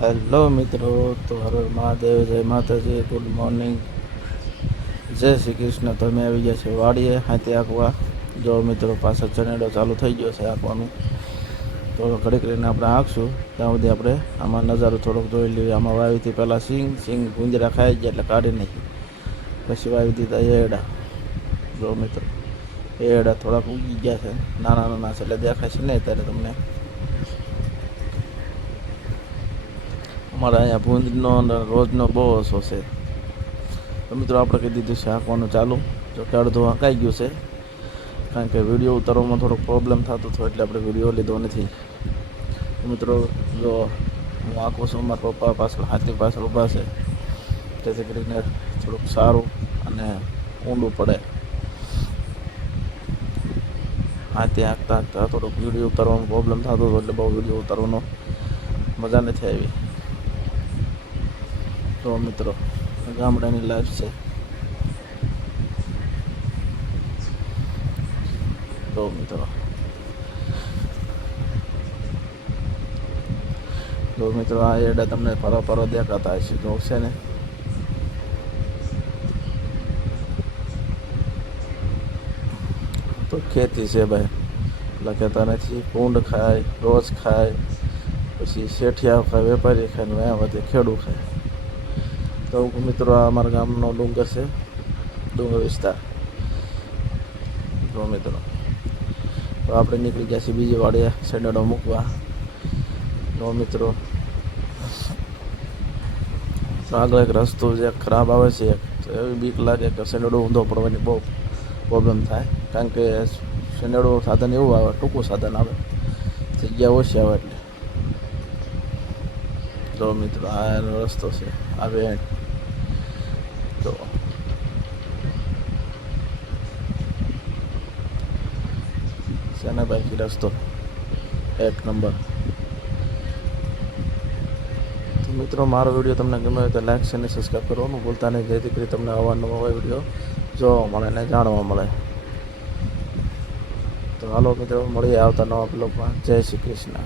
Hello મિત્રો, તો હર હર મહાદેવ, જય માતાજી, ગુડ મોર્નિંગ, જય શ્રી કૃષ્ણ. તમે આવી ગયા છે વાડીએ હાથે આંકવા. જો મિત્રો પાછળ ચનેડો ચાલુ થઈ ગયો છે આંકવાનું, તો ઘડીક રહીને આપણે આંકશું. ત્યાં સુધી આપણે આમાં નજારો થોડોક જોઈ લઈએ. આમાં વાવીથી પહેલાં સિંગ ગુંજરા ખાઈ ગયા એટલે કાઢી નાખી, પછી વાવી દીધા એડા. જો મિત્રો એડા થોડાક ઉગી ગયા છે, નાના નાના છે એટલે દેખાય છે નહીં અત્યારે તમને. અમારા અહીંયા ભૂંજનો અને રોજનો બહુ ઓછો છે. તો મિત્રો આપણે કહી દીધું છે આંકવાનું ચાલુ. જો કે અડધું આંકાઈ ગયું છે, કારણ કે વિડીયો ઉતારવામાં થોડોક પ્રોબ્લેમ થતો હતો એટલે આપણે વિડીયો લીધો નથી. મિત્રો જો હું આંકું છું, મારા પપ્પા પાછળ હાથની પાછળ ઊભા છે, જેથી કરીને થોડુંક સારું અને ઊંડું પડે. હાથે આંકતા આંકતા થોડુંક વિડીયો ઉતારવામાં પ્રોબ્લેમ થતો હતો એટલે બહુ વિડીયો ઉતારવાનો મજા નથી આવી. તો મિત્રો ગામડાની લાઈફ છે. તો મિત્રો આ એડા તમને પરો દેખાતા હશે, તો છે ને. તો ખેતી છે ભાઈ, એટલે કહેતા નથી. ભૂંડ ખાય, રોજ ખાય, પછી શેઠિયા ખાય, વેપારી ખાય, ને વયા વધે ખેડૂત ખાય. તો મિત્રો આ અમારા ગામનો ડુંગર છે, ડુંગર વિસ્તાર. તો મિત્રો તો આપણે નીકળી ગયા છીએ બીજી વાડીએ શેરડો મૂકવા. તો મિત્રો તો આગળ એક રસ્તો જે ખરાબ આવે છે, તો એવી બીક લાગે કે શેરડો ઊંધો પડવાની બહુ પ્રોબ્લેમ થાય, કારણ કે શેરડો સાધન એવું આવે, ટૂંકું સાધન આવે, જગ્યા ઓછી આવે એટલે. તો મિત્રો આ એનો રસ્તો છે, આવે તો શેના બાકી રસ્તો એક નંબર. તો મિત્રો મારો વિડીયો તમને ગમે હોય તો લાઈક છે અને સબસ્ક્રાઈબ કરવાનું ભૂલતા નહીં, જેથી કરી તમને અવારનવાર વિડીયો જોવા મળે ને જાણવા મળે. તો હાલો મિત્રો મળીએ આવતા નવા બ્લોગમાં. જય શ્રી કૃષ્ણ.